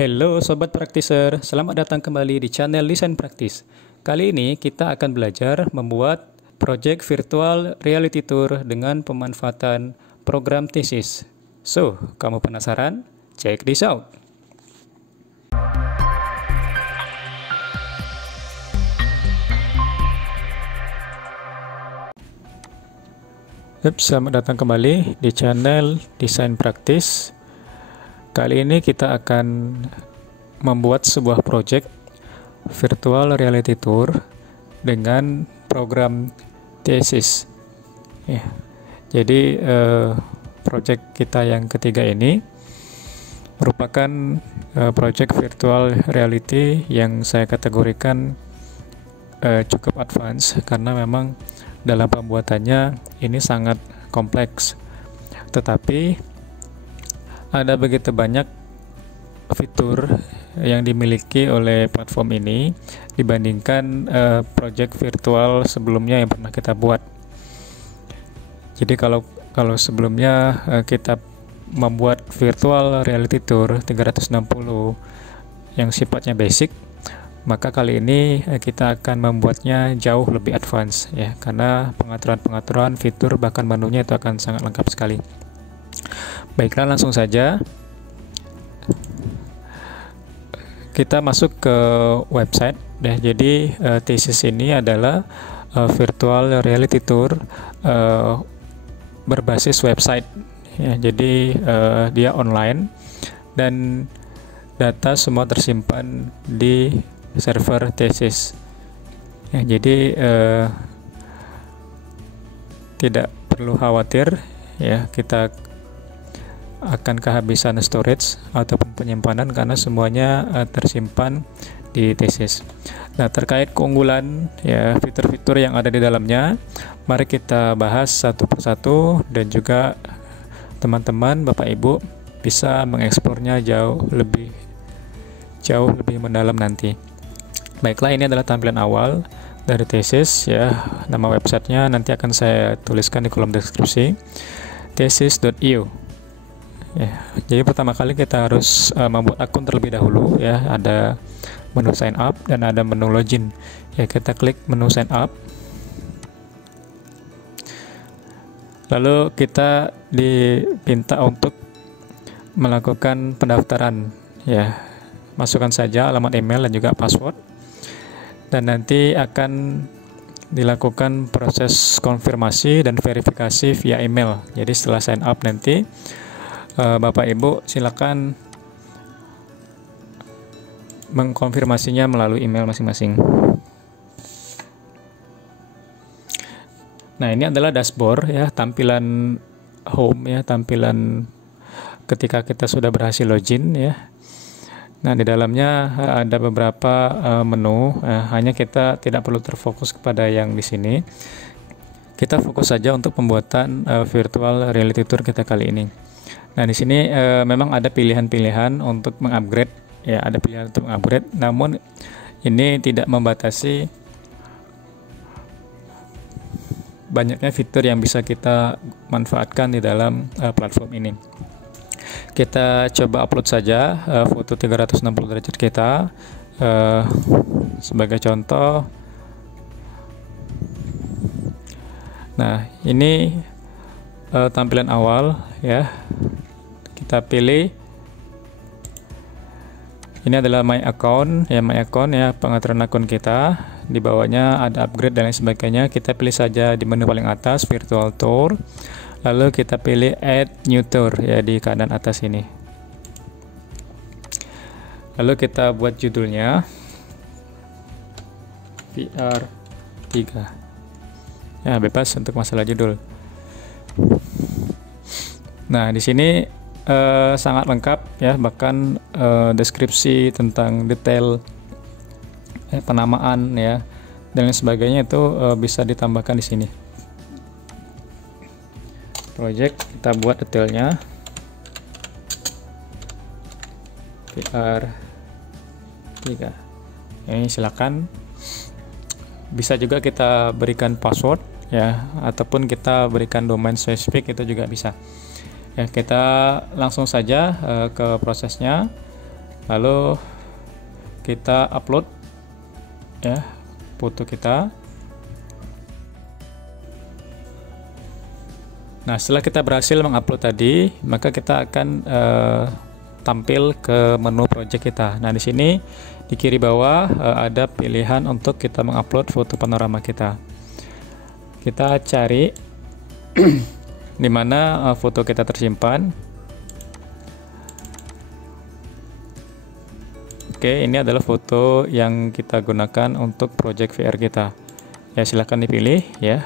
Halo Sobat Praktiser, selamat datang kembali di channel Desain Praktis. Kali ini kita akan belajar membuat project virtual reality tour dengan pemanfaatan program tesis. So, kamu penasaran? Check this out! Selamat datang kembali di channel Desain Praktis. Kali ini kita akan membuat sebuah project virtual reality tour dengan program tesis. Ya. Jadi project kita yang ketiga ini merupakan project virtual reality yang saya kategorikan cukup advance karena memang dalam pembuatannya ini sangat kompleks. Tetapi ada begitu banyak fitur yang dimiliki oleh platform ini dibandingkan project virtual sebelumnya yang pernah kita buat. Jadi kalau sebelumnya kita membuat virtual reality tour 360 yang sifatnya basic, maka kali ini kita akan membuatnya jauh lebih advance ya, karena pengaturan fitur bahkan menunya itu akan sangat lengkap sekali. Baiklah, langsung saja kita masuk ke website deh. Jadi tesis ini adalah virtual reality tour berbasis website ya. Jadi dia online dan data semua tersimpan di server tesis ya. Jadi tidak perlu khawatir ya kita akan kehabisan storage ataupun penyimpanan karena semuanya tersimpan di tesis. Nah, terkait keunggulan ya fitur-fitur yang ada di dalamnya, mari kita bahas satu persatu dan juga teman-teman Bapak Ibu bisa mengeksplornya jauh lebih mendalam nanti. Baiklah, ini adalah tampilan awal dari tesis ya. Nama websitenya nanti akan saya tuliskan di kolom deskripsi. Thesis.io. Ya, jadi pertama kali kita harus membuat akun terlebih dahulu ya. Ada menu sign up dan ada menu login. Ya, kita klik menu sign up. Lalu kita diminta untuk melakukan pendaftaran ya. Masukkan saja alamat email dan juga password. Dan nanti akan dilakukan proses konfirmasi dan verifikasi via email. Jadi setelah sign up nanti Bapak Ibu silakan mengkonfirmasinya melalui email masing-masing. Nah, ini adalah dashboard ya, tampilan home ya, tampilan ketika kita sudah berhasil login ya. Nah, di dalamnya ada beberapa menu, hanya kita tidak perlu terfokus kepada yang di sini. Kita fokus saja untuk pembuatan virtual reality tour kita kali ini. Nah, di sini memang ada pilihan-pilihan untuk mengupgrade ya, ada pilihan untuk mengupgrade, namun ini tidak membatasi banyaknya fitur yang bisa kita manfaatkan di dalam platform ini. Kita coba upload saja foto 360 derajat kita sebagai contoh. Nah, ini tampilan awal ya. Kita pilih, ini adalah my account ya, pengaturan akun kita. Di bawahnya ada upgrade dan lain sebagainya. Kita pilih saja di menu paling atas virtual tour, lalu kita pilih add new tour ya di kanan atas ini. Lalu kita buat judulnya VR3 ya, bebas untuk masalah judul. Nah, di sini sangat lengkap ya, bahkan deskripsi tentang detail penamaan ya dan lain sebagainya itu bisa ditambahkan di sini. Project kita buat detailnya VR3. Ini silakan. Bisa juga kita berikan password ya, ataupun kita berikan domain spesifik, itu juga bisa. Ya, kita langsung saja ke prosesnya. lalu kita upload ya foto kita. Nah, setelah kita berhasil mengupload tadi, maka kita akan tampil ke menu project kita. Nah, di sini di kiri bawah ada pilihan untuk kita mengupload foto panorama kita. Kita cari di mana foto kita tersimpan. Oke, ini adalah foto yang kita gunakan untuk project VR kita. Ya, silahkan dipilih ya.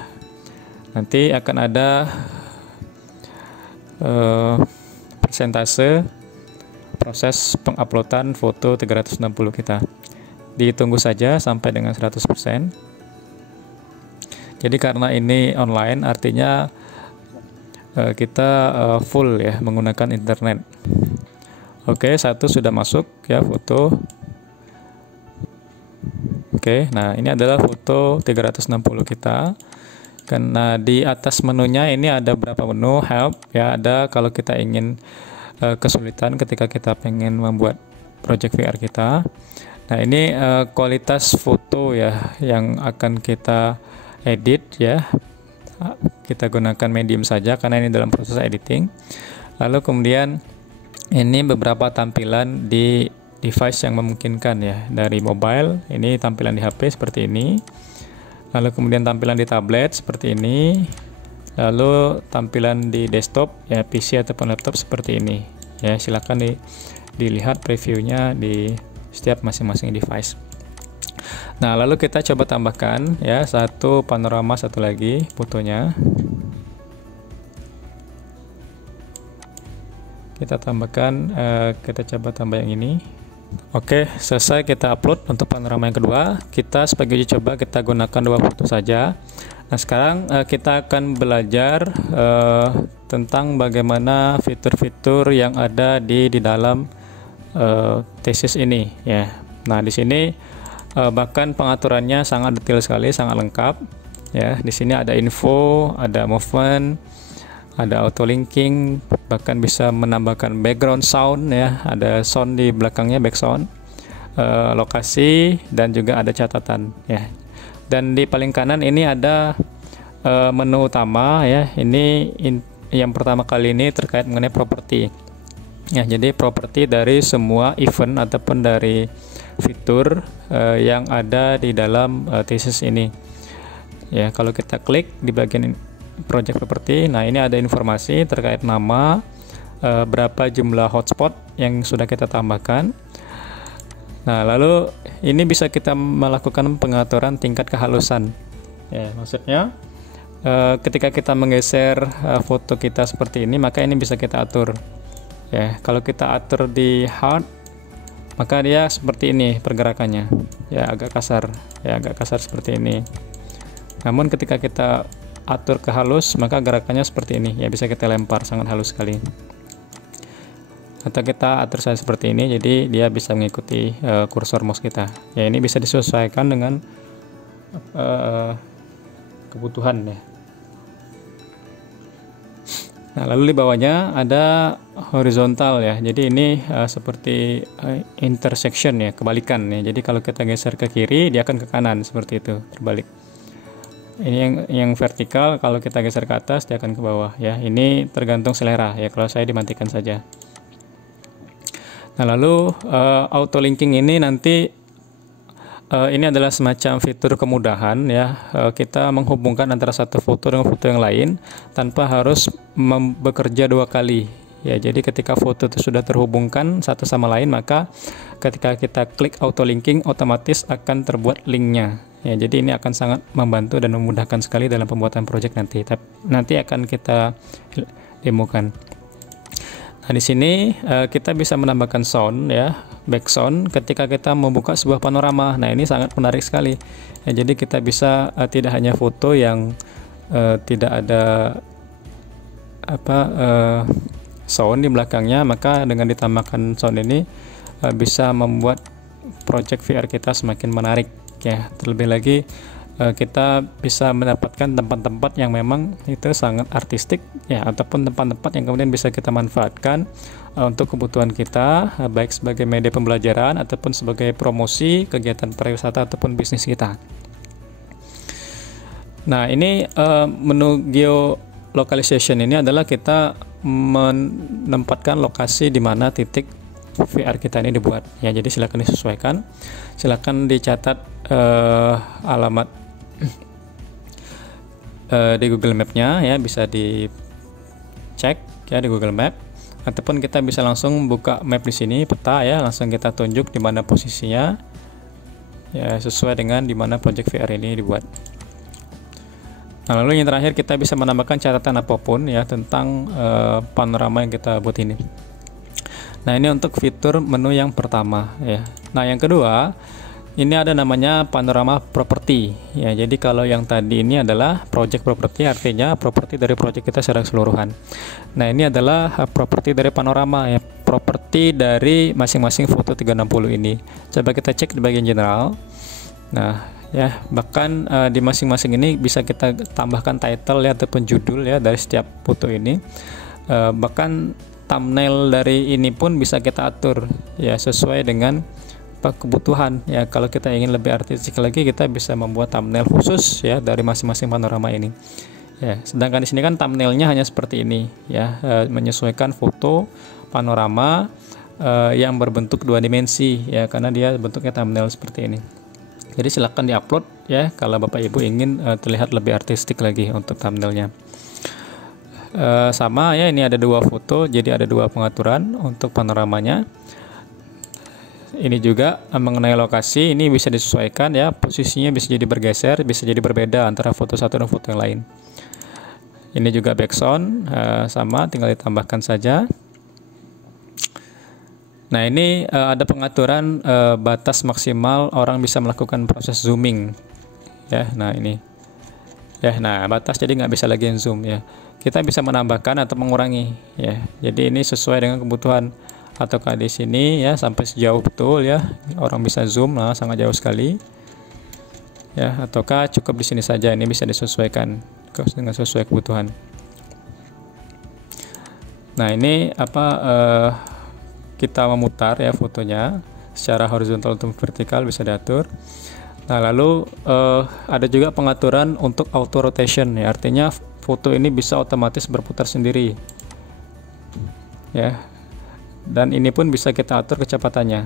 Nanti akan ada persentase proses penguploadan foto 360 kita. Ditunggu saja sampai dengan 100%. Jadi karena ini online, artinya kita full ya menggunakan internet. Oke, satu sudah masuk ya foto. Oke, nah ini adalah foto 360 kita. Karena di atas menunya ini ada beberapa menu help ya, ada kalau kita ingin kesulitan ketika kita pengen membuat project VR kita. Nah, ini kualitas foto ya yang akan kita edit ya. Kita gunakan medium saja karena ini dalam proses editing. Lalu kemudian ini beberapa tampilan di device yang memungkinkan ya, dari mobile, ini tampilan di HP seperti ini. Lalu kemudian tampilan di tablet seperti ini. Lalu tampilan di desktop ya, PC ataupun laptop seperti ini. Ya, silakan dilihat previewnya di setiap masing-masing device. Nah, lalu kita coba tambahkan ya satu panorama, satu lagi fotonya. Kita tambahkan, kita coba tambah yang ini. Oke, selesai kita upload untuk panorama yang kedua. Kita sebagai uji coba kita gunakan dua foto saja. Nah, sekarang kita akan belajar tentang bagaimana fitur-fitur yang ada di dalam thesis ini ya. Nah, di sini bahkan pengaturannya sangat detail sekali, sangat lengkap ya. Di sini ada info, ada movement, ada auto linking, bahkan bisa menambahkan background sound ya, ada sound di belakangnya, back sound, lokasi, dan juga ada catatan ya. Dan di paling kanan ini ada menu utama ya. Ini yang pertama kali ini terkait mengenai properti ya. Jadi properti dari semua event ataupun dari fitur yang ada di dalam thesis ini ya. Kalau kita klik di bagian project property, nah ini ada informasi terkait nama, berapa jumlah hotspot yang sudah kita tambahkan. Nah, lalu ini bisa kita melakukan pengaturan tingkat kehalusan ya, maksudnya ketika kita menggeser foto kita seperti ini, maka ini bisa kita atur ya. Kalau kita atur di hard, maka dia seperti ini pergerakannya ya, agak kasar ya, agak kasar seperti ini. Namun ketika kita atur ke halus, maka gerakannya seperti ini ya, bisa kita lempar, sangat halus sekali. Atau kita atur saya seperti ini, jadi dia bisa mengikuti kursor mouse kita ya. Ini bisa disesuaikan dengan kebutuhan ya. Nah, lalu di bawahnya ada horizontal ya, jadi ini seperti intersection ya, kebalikan ya. Jadi kalau kita geser ke kiri, dia akan ke kanan, seperti itu, terbalik. Ini yang vertikal, kalau kita geser ke atas dia akan ke bawah ya. Ini tergantung selera ya, kalau saya dimatikan saja. Nah, lalu auto linking ini nanti ini adalah semacam fitur kemudahan ya, kita menghubungkan antara satu foto dengan foto yang lain tanpa harus bekerja dua kali ya. Jadi ketika foto itu sudah terhubungkan satu sama lain, maka ketika kita klik auto linking, otomatis akan terbuat linknya ya. Jadi ini akan sangat membantu dan memudahkan sekali dalam pembuatan project nanti akan kita demokan. Nah, di sini kita bisa menambahkan sound ya, back sound ketika kita membuka sebuah panorama. Nah, ini sangat menarik sekali ya. Jadi kita bisa tidak hanya foto yang tidak ada sound di belakangnya, maka dengan ditambahkan sound ini bisa membuat project VR kita semakin menarik ya. Terlebih lagi kita bisa mendapatkan tempat-tempat yang memang itu sangat artistik ya, ataupun tempat-tempat yang kemudian bisa kita manfaatkan untuk kebutuhan kita, baik sebagai media pembelajaran ataupun sebagai promosi kegiatan pariwisata ataupun bisnis kita. Nah, ini menu geolocalization ini adalah kita menempatkan lokasi di mana titik VR kita ini dibuat ya. Jadi silakan disesuaikan, silakan dicatat alamat di Google Map-nya ya, bisa dicek ya di Google Map, ataupun kita bisa langsung buka map di sini, peta ya, langsung kita tunjuk di mana posisinya ya, sesuai dengan di mana project VR ini dibuat. Nah, lalu yang terakhir kita bisa menambahkan catatan apapun ya tentang panorama yang kita buat ini. Nah, ini untuk fitur menu yang pertama ya. Nah, yang kedua ini ada namanya panorama property ya. Jadi kalau yang tadi ini adalah project property, artinya properti dari project kita secara keseluruhan. Nah, ini adalah properti dari panorama ya, properti dari masing-masing foto 360 ini. Coba kita cek di bagian general. Nah ya, bahkan di masing-masing ini bisa kita tambahkan title ya ataupun judul ya dari setiap foto ini. Bahkan thumbnail dari ini pun bisa kita atur ya sesuai dengan kebutuhan ya. Kalau kita ingin lebih artistik lagi, kita bisa membuat thumbnail khusus ya dari masing-masing panorama ini ya. Sedangkan di sini kan thumbnailnya hanya seperti ini ya, menyesuaikan foto panorama yang berbentuk 2 dimensi ya, karena dia bentuknya thumbnail seperti ini. Jadi silakan diupload ya kalau Bapak Ibu ingin terlihat lebih artistik lagi untuk thumbnailnya. Sama ya, ini ada 2 foto, jadi ada 2 pengaturan untuk panoramanya. Ini juga mengenai lokasi, ini bisa disesuaikan ya, posisinya bisa jadi bergeser, bisa jadi berbeda antara foto satu dan foto yang lain. Ini juga background, sama, tinggal ditambahkan saja. Nah, ini ada pengaturan batas maksimal orang bisa melakukan proses zooming ya. Nah, ini ya, nah batas, jadi nggak bisa lagi zoom ya. Kita bisa menambahkan atau mengurangi ya. Jadi ini sesuai dengan kebutuhan. Ataukah di sini ya sampai sejauh betul ya, orang bisa zoom, nah sangat jauh sekali ya, ataukah cukup di sini saja. Ini bisa disesuaikan dengan sesuai kebutuhan. Nah, ini kita memutar ya fotonya secara horizontal atau vertikal bisa diatur. Nah, lalu ada juga pengaturan untuk auto rotation ya, artinya foto ini bisa otomatis berputar sendiri ya. Dan ini pun bisa kita atur kecepatannya.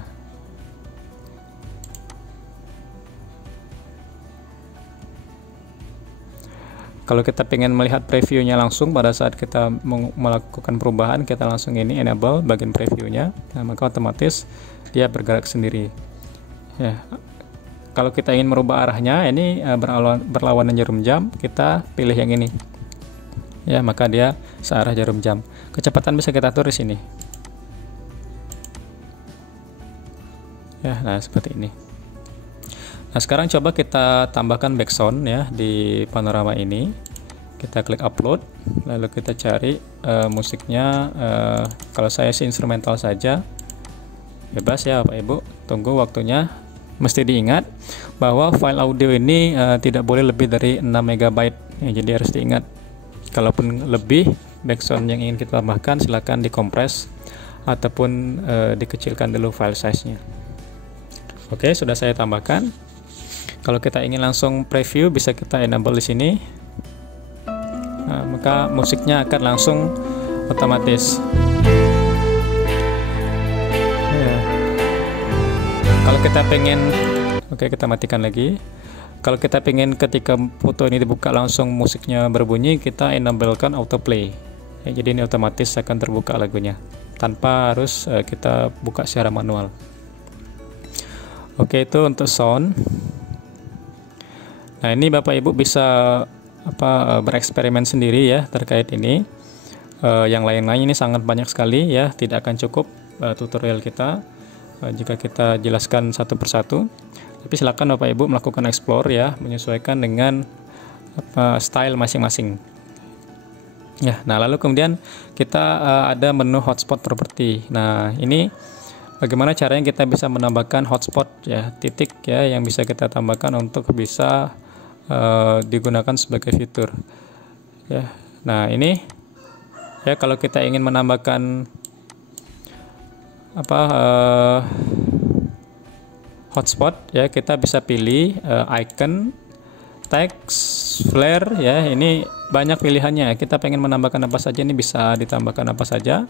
Kalau kita pengen melihat previewnya langsung pada saat kita melakukan perubahan, kita langsung ini enable bagian previewnya, nah, maka otomatis dia bergerak sendiri ya. Kalau kita ingin merubah arahnya, ini berlawanan jarum jam, kita pilih yang ini ya, maka dia searah jarum jam. Kecepatan bisa kita atur di sini ya. Nah, seperti ini. Nah, sekarang coba kita tambahkan background ya di panorama ini. Kita klik upload, lalu kita cari musiknya. Kalau saya sih instrumental saja, bebas ya Bapak Ibu. Tunggu waktunya. Mesti diingat bahwa file audio ini tidak boleh lebih dari 6 MB ya, jadi harus diingat. Kalaupun lebih background yang ingin kita tambahkan, silakan dikompres ataupun dikecilkan dulu file size-nya. Oke, sudah saya tambahkan. Kalau kita ingin langsung preview, bisa kita enable di sini. Nah, maka musiknya akan langsung otomatis. Ya. Kalau kita pengen, oke, kita matikan lagi. Kalau kita pengen ketika foto ini dibuka langsung musiknya berbunyi, kita enablekan autoplay. Ya, jadi ini otomatis akan terbuka lagunya tanpa harus kita buka secara manual. Oke, itu untuk sound. Nah, ini Bapak Ibu bisa bereksperimen sendiri ya terkait ini. Yang lain-lain ini sangat banyak sekali ya, tidak akan cukup tutorial kita jika kita jelaskan satu persatu. Tapi silakan Bapak Ibu melakukan explore ya, menyesuaikan dengan style masing-masing. Ya, nah lalu kemudian kita ada menu hotspot property. Nah, ini bagaimana caranya kita bisa menambahkan hotspot ya, titik ya yang bisa kita tambahkan untuk bisa digunakan sebagai fitur ya. Nah ini ya, kalau kita ingin menambahkan hotspot ya, kita bisa pilih icon, teks, flare ya. Ini banyak pilihannya, kita pengen menambahkan apa saja, ini bisa ditambahkan apa saja.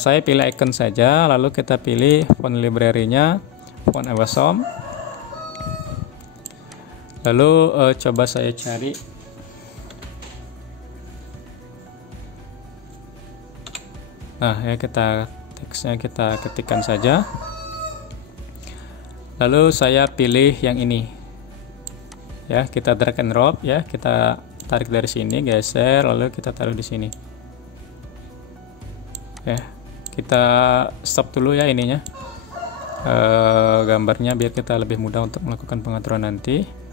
Saya pilih icon saja, lalu kita pilih font library-nya font awesome. Lalu coba saya cari ya, teksnya kita ketikkan saja, lalu saya pilih yang ini ya, kita drag and drop ya, kita tarik dari sini, geser, lalu kita taruh di sini ya. Kita stop dulu ya ininya, gambarnya, biar kita lebih mudah untuk melakukan pengaturan nanti.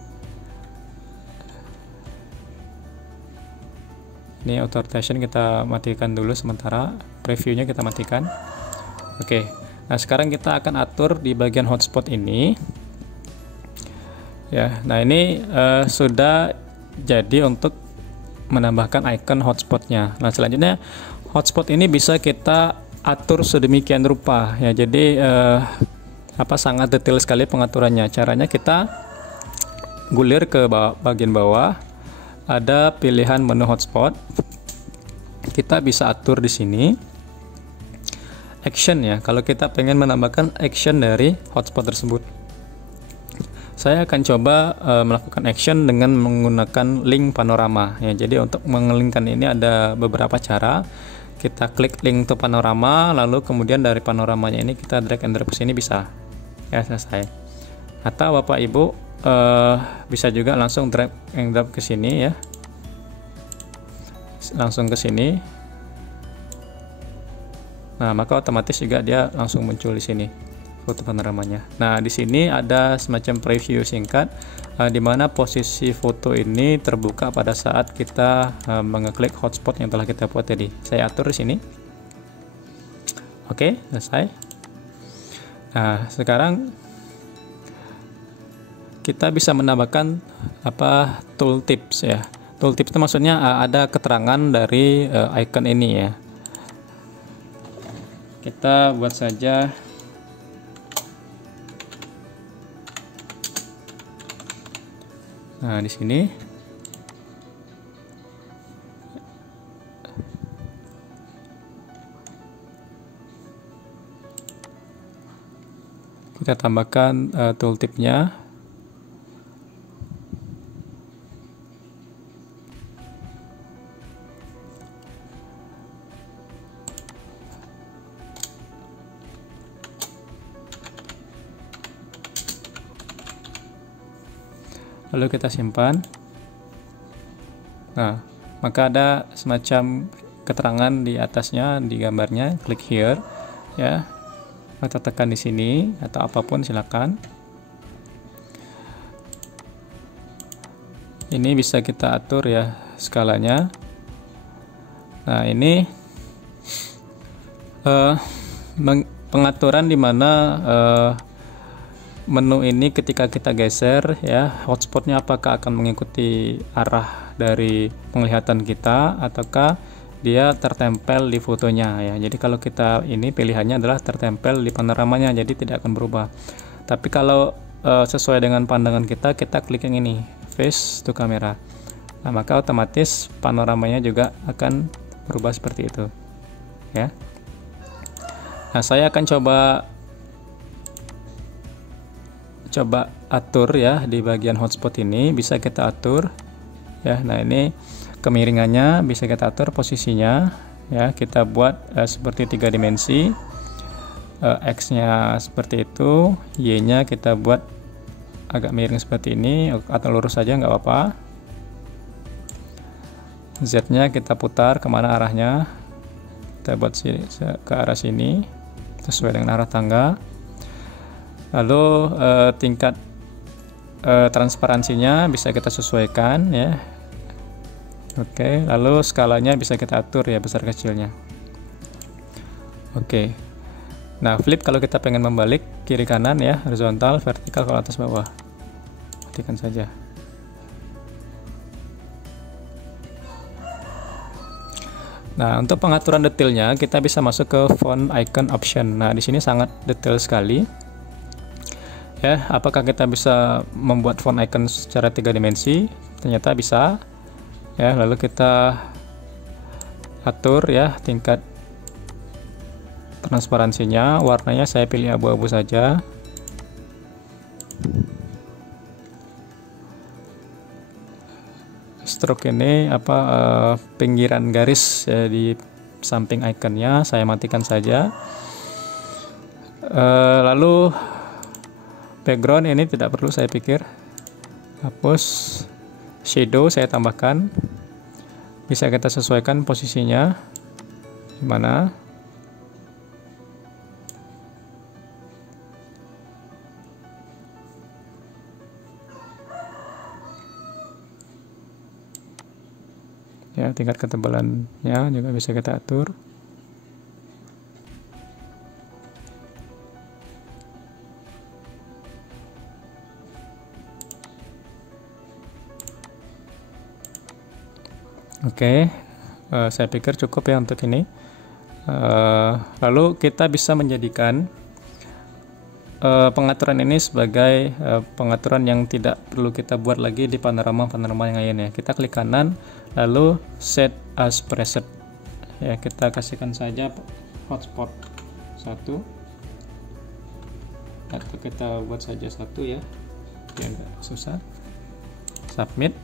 Ini auto rotation kita matikan dulu sementara, previewnya kita matikan. Oke, nah sekarang kita akan atur di bagian hotspot ini ya. Nah ini sudah jadi untuk menambahkan icon hotspotnya. Nah selanjutnya hotspot ini bisa kita atur sedemikian rupa ya. Jadi sangat detail sekali pengaturannya. Caranya kita gulir ke bagian bawah, ada pilihan menu hotspot. Kita bisa atur di sini action ya, kalau kita pengen menambahkan action dari hotspot tersebut. Saya akan coba melakukan action dengan menggunakan link panorama ya. Jadi untuk mengelingkan ini ada beberapa cara. Kita klik link to panorama, lalu kemudian dari panoramanya ini kita drag and drop ke sini, bisa ya, selesai. Atau Bapak Ibu bisa juga langsung drag and drop ke sini ya, langsung ke sini. Nah maka otomatis juga dia langsung muncul di sini foto panoramanya. Nah di sini ada semacam preview singkat di mana posisi foto ini terbuka pada saat kita mengeklik hotspot yang telah kita buat tadi. Saya atur di sini. Oke, selesai. Nah sekarang kita bisa menambahkan tooltips ya. Tooltips itu maksudnya ada keterangan dari icon ini ya. Kita buat saja di sini. Kita tambahkan tooltipnya. Lalu kita simpan. Nah, maka ada semacam keterangan di atasnya, di gambarnya, klik here ya. Kita tekan di sini atau apapun silakan. Ini bisa kita atur ya skalanya. Nah, ini pengaturan di mana menu ini ketika kita geser ya, hotspotnya apakah akan mengikuti arah dari penglihatan kita ataukah dia tertempel di fotonya ya. Jadi kalau kita ini pilihannya adalah tertempel di panoramanya, jadi tidak akan berubah. Tapi kalau sesuai dengan pandangan kita klik yang ini, face to camera. Nah, maka otomatis panoramanya juga akan berubah seperti itu ya. Nah, saya akan coba atur ya di bagian hotspot ini, bisa kita atur ya. Nah ini kemiringannya bisa kita atur, posisinya ya, kita buat seperti 3 dimensi. X nya seperti itu, Y nya kita buat agak miring seperti ini atau lurus saja nggak apa-apa. Z nya kita putar kemana arahnya, kita buat ke arah sini sesuai dengan arah tangga. Lalu tingkat transparansinya bisa kita sesuaikan ya. Oke, lalu skalanya bisa kita atur ya, besar kecilnya. Oke. Nah, flip kalau kita pengen membalik kiri kanan ya, horizontal, vertikal kalau atas bawah. Matikan saja. Nah, untuk pengaturan detailnya kita bisa masuk ke font icon option. Nah, di sini sangat detail sekali. Ya, apakah kita bisa membuat font icon secara 3 dimensi? Ternyata bisa. Ya, lalu kita atur ya tingkat transparansinya, warnanya saya pilih abu-abu saja. Stroke ini pinggiran garis ya, di samping ikonnya saya matikan saja. Lalu background ini tidak perlu saya pikir, hapus. Shadow saya tambahkan, bisa kita sesuaikan posisinya di mana. Ya, tingkat ketebalannya juga bisa kita atur. Oke, saya pikir cukup ya untuk ini. Lalu kita bisa menjadikan pengaturan ini sebagai pengaturan yang tidak perlu kita buat lagi di panorama-panorama yang lain ya. Kita klik kanan, lalu set as preset. Ya, kita kasihkan saja hotspot 1. Atau kita buat saja 1 ya, biar nggak susah. Submit.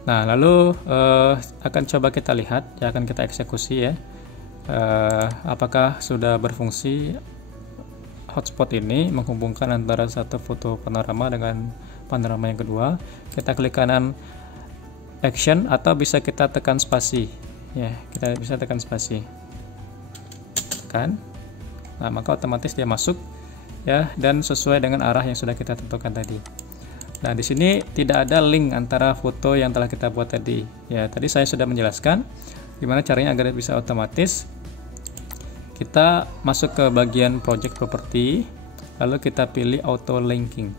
Nah, lalu akan coba kita lihat, ya akan kita eksekusi ya. Apakah sudah berfungsi hotspot ini menghubungkan antara satu foto panorama dengan panorama yang kedua. Kita klik kanan action atau bisa kita tekan spasi ya, kita bisa tekan spasi kan. Nah, maka otomatis dia masuk ya, dan sesuai dengan arah yang sudah kita tentukan tadi. Nah, di sini tidak ada link antara foto yang telah kita buat tadi ya. Tadi saya sudah menjelaskan gimana caranya agar bisa otomatis. Kita masuk ke bagian project property, lalu kita pilih auto linking.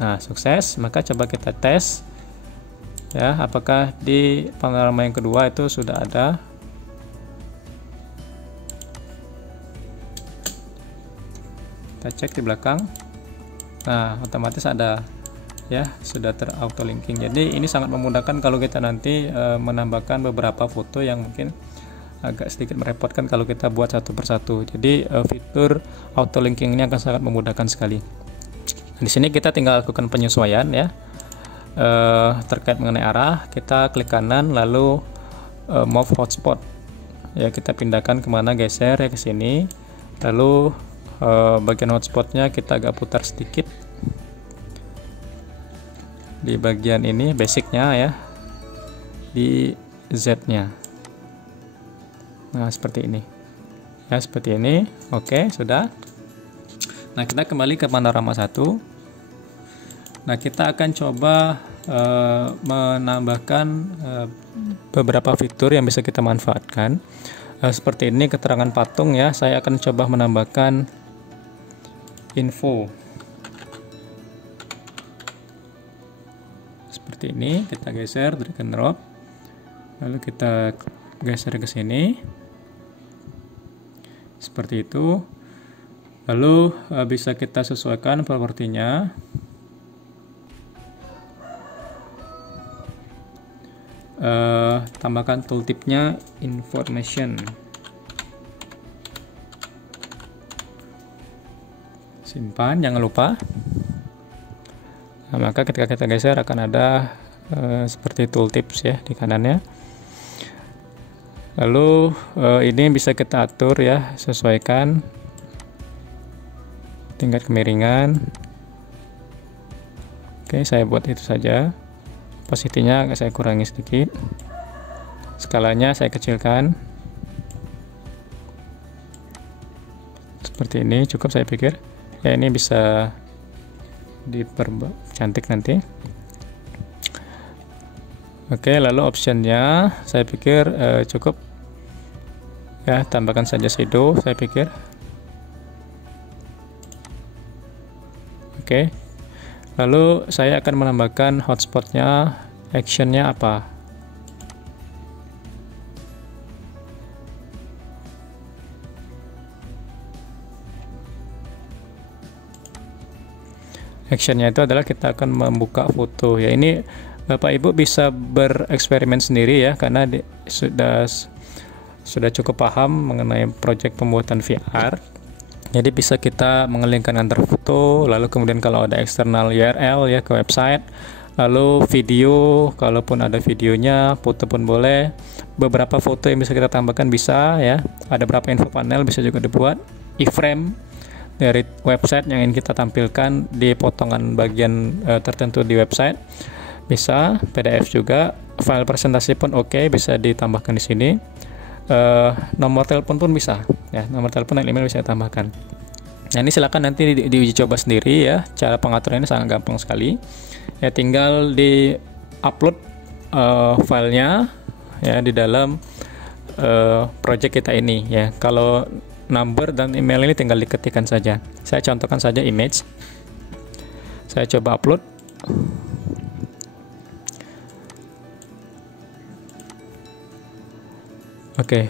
Nah, sukses. Maka coba kita tes ya, apakah di panorama yang kedua itu sudah ada. Kita cek di belakang. Nah, otomatis ada ya, sudah terauto linking. Jadi ini sangat memudahkan kalau kita nanti menambahkan beberapa foto yang mungkin agak sedikit merepotkan kalau kita buat satu persatu. Jadi fitur auto linking ini akan sangat memudahkan sekali. Di sini kita tinggal lakukan penyesuaian ya, terkait mengenai arah. Kita klik kanan lalu move hotspot ya, kita pindahkan kemana, geser ya ke sini. Lalu bagian hotspotnya kita agak putar sedikit di bagian ini, basicnya ya, di Z nya. Nah, seperti ini ya, seperti ini. Oke, sudah. Nah, kita kembali ke panorama 1. Nah, kita akan coba menambahkan beberapa fitur yang bisa kita manfaatkan. Seperti ini, keterangan patung ya. Saya akan coba menambahkan info seperti ini. Kita geser, drag and drop, lalu kita geser ke sini seperti itu. Lalu bisa kita sesuaikan propertinya. Tambahkan tooltipnya information. Simpan, jangan lupa. Nah, maka ketika kita geser akan ada seperti tooltips ya di kanannya. Lalu ini bisa kita atur ya, sesuaikan tingkat kemiringan. Oke, saya buat itu saja. Opacity-nya saya kurangi sedikit. Skalanya saya kecilkan. Seperti ini cukup saya pikir. Ya, ini bisa dipercantik nanti. Oke, lalu optionnya saya pikir cukup ya, tambahkan saja shadow saya pikir. Oke, lalu saya akan menambahkan hotspotnya actionnya apa? Actionnya itu adalah kita akan membuka foto ya. Ini Bapak Ibu bisa bereksperimen sendiri ya, karena sudah cukup paham mengenai project pembuatan VR. Jadi bisa kita mengelingkan antar foto, lalu kemudian kalau ada eksternal URL ya ke website, lalu video, kalaupun ada videonya, foto pun boleh. Beberapa foto yang bisa kita tambahkan bisa ya. Ada beberapa info panel bisa juga dibuat. Iframe dari website yang ingin kita tampilkan di potongan bagian tertentu di website bisa. PDF juga, file presentasi pun oke, bisa ditambahkan di sini. Nomor telepon pun bisa ya, nomor telepon dan email bisa ditambahkan. Nah, ini silakan nanti diuji coba sendiri ya. Cara pengaturannya sangat gampang sekali ya, tinggal di upload filenya ya di dalam project kita ini ya. Kalau number dan email ini tinggal diketikkan saja. Saya contohkan saja image. Saya coba upload. Oke.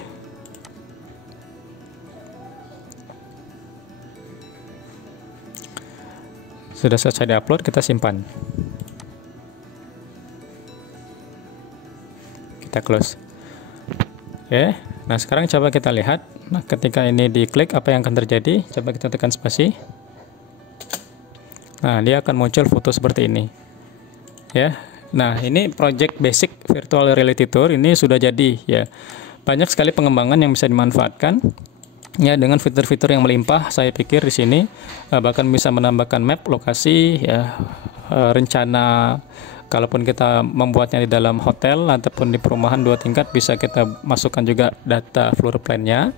Sudah selesai diupload, kita simpan. Kita close. Oke. Nah, sekarang coba kita lihat. Nah, ketika ini diklik, apa yang akan terjadi? Coba kita tekan spasi. Nah, dia akan muncul foto seperti ini. Ya. Nah, ini project basic virtual reality tour ini sudah jadi ya. Banyak sekali pengembangan yang bisa dimanfaatkan ya, dengan fitur-fitur yang melimpah. Saya pikir di sini bahkan bisa menambahkan map lokasi ya, rencana. Kalaupun kita membuatnya di dalam hotel ataupun di perumahan 2 tingkat, bisa kita masukkan juga data floor plan-nya.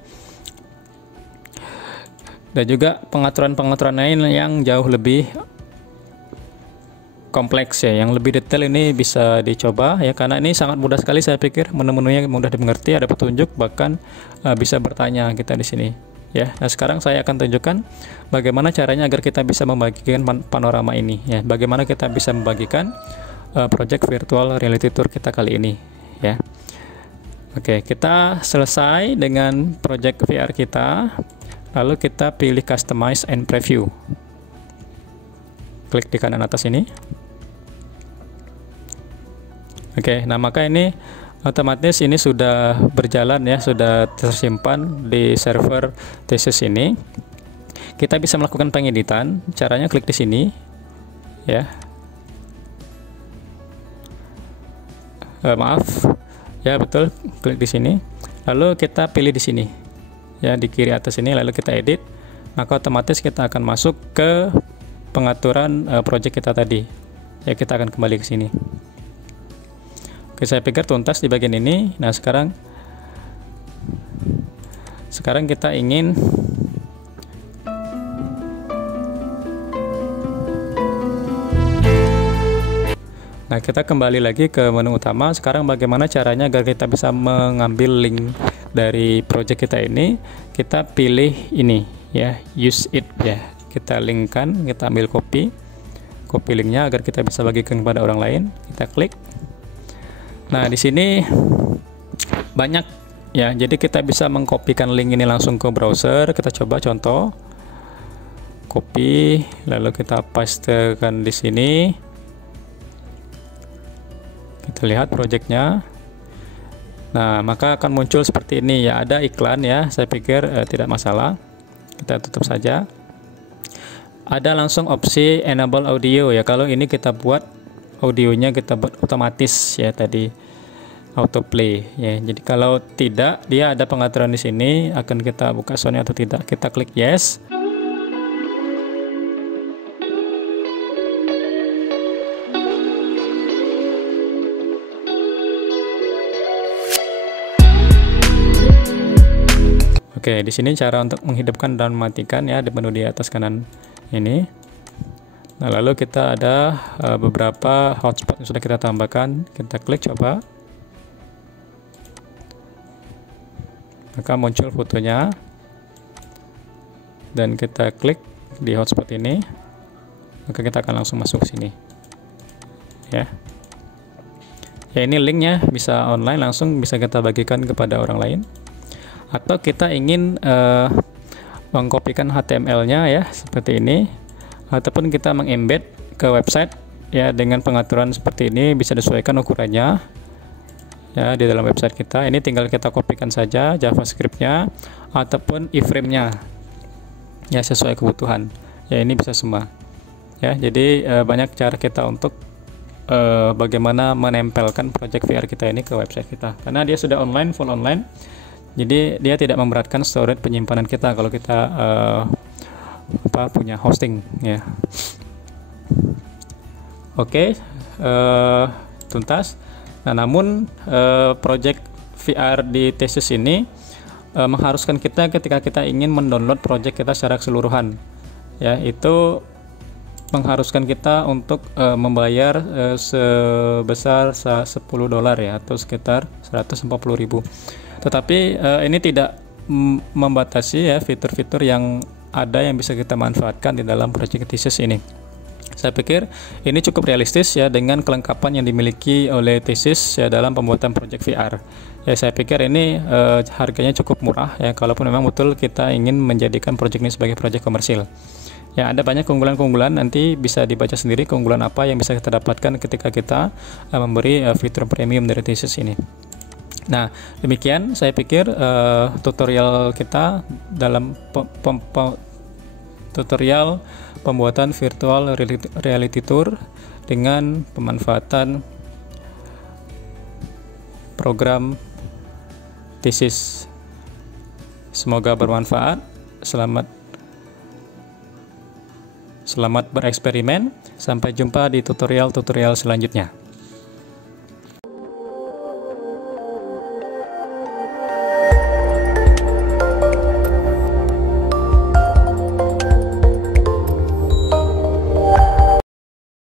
Dan juga pengaturan-pengaturan lain yang jauh lebih kompleks ya, yang lebih detail ini bisa dicoba ya, karena ini sangat mudah sekali. Saya pikir menu-menunya mudah dimengerti, ada petunjuk, bahkan bisa bertanya kita di sini ya. Nah, sekarang saya akan tunjukkan bagaimana caranya agar kita bisa membagikan panorama ini ya, bagaimana kita bisa membagikan project virtual reality tour kita kali ini ya. Oke, kita selesai dengan project VR kita, lalu kita pilih customize and preview. Klik di kanan atas ini. Oke, nah maka ini otomatis ini sudah berjalan ya, sudah tersimpan di server thesis ini. Kita bisa melakukan pengeditan. Caranya klik di sini ya. Maaf ya, betul, klik di sini. Lalu kita pilih di sini ya, di kiri atas ini, lalu kita edit. Maka otomatis kita akan masuk ke pengaturan project kita tadi ya. Kita akan kembali ke sini. Oke, saya pikir tuntas di bagian ini. Nah, sekarang kita ingin kita kembali lagi ke menu utama. Sekarang bagaimana caranya agar kita bisa mengambil link dari project kita ini? Kita pilih ini ya, use it ya. Kita linkkan, kita ambil copy linknya agar kita bisa bagikan kepada orang lain. Kita klik. Nah, di sini banyak ya, jadi kita bisa mengkopikan link ini langsung ke browser. Kita coba contoh, copy, lalu kita pastekan di sini. Kita lihat projectnya. Nah, maka akan muncul seperti ini ya, ada iklan ya. Saya pikir tidak masalah, kita tutup saja. Ada langsung opsi enable audio ya. Kalau ini kita buat audionya, kita buat otomatis ya, tadi autoplay ya. Jadi kalau tidak, dia ada pengaturan di sini, akan kita buka soundnya atau tidak. Kita klik yes. Oke, di sini cara untuk menghidupkan dan mematikan ya, di menu di atas kanan ini. Nah, lalu kita ada beberapa hotspot yang sudah kita tambahkan. Kita klik coba. Maka muncul fotonya. Dan kita klik di hotspot ini. Maka kita akan langsung masuk sini. Ya. Ya, ini linknya bisa online, langsung bisa kita bagikan kepada orang lain. Atau kita ingin mengkopikan HTML-nya ya seperti ini, ataupun kita mengembed ke website ya dengan pengaturan seperti ini, bisa disesuaikan ukurannya ya di dalam website kita. Ini tinggal kita kopikan saja JavaScript-nya ataupun iframe-nya ya sesuai kebutuhan. Ya, ini bisa semua. Ya, jadi banyak cara kita untuk bagaimana menempelkan project VR kita ini ke website kita. Karena dia sudah online, full online. Jadi dia tidak memberatkan storage penyimpanan kita kalau kita punya hosting ya. Oke, tuntas. Nah, namun project VR di Thesis ini mengharuskan kita ketika kita ingin mendownload project kita secara keseluruhan, ya itu mengharuskan kita untuk membayar sebesar $10 ya, atau sekitar 140.000. Tetapi ini tidak membatasi ya fitur-fitur yang ada yang bisa kita manfaatkan di dalam project Thesis ini. Saya pikir ini cukup realistis ya dengan kelengkapan yang dimiliki oleh Thesis ya dalam pembuatan project VR. Ya, saya pikir ini harganya cukup murah ya, kalaupun memang betul kita ingin menjadikan project ini sebagai project komersil. Ya, ada banyak keunggulan-keunggulan, nanti bisa dibaca sendiri keunggulan apa yang bisa kita dapatkan ketika kita memberi fitur premium dari Thesis ini. Nah, demikian saya pikir tutorial kita dalam tutorial pembuatan virtual reality tour dengan pemanfaatan program Thesis. Semoga bermanfaat. Selamat bereksperimen. Sampai jumpa di tutorial-tutorial selanjutnya.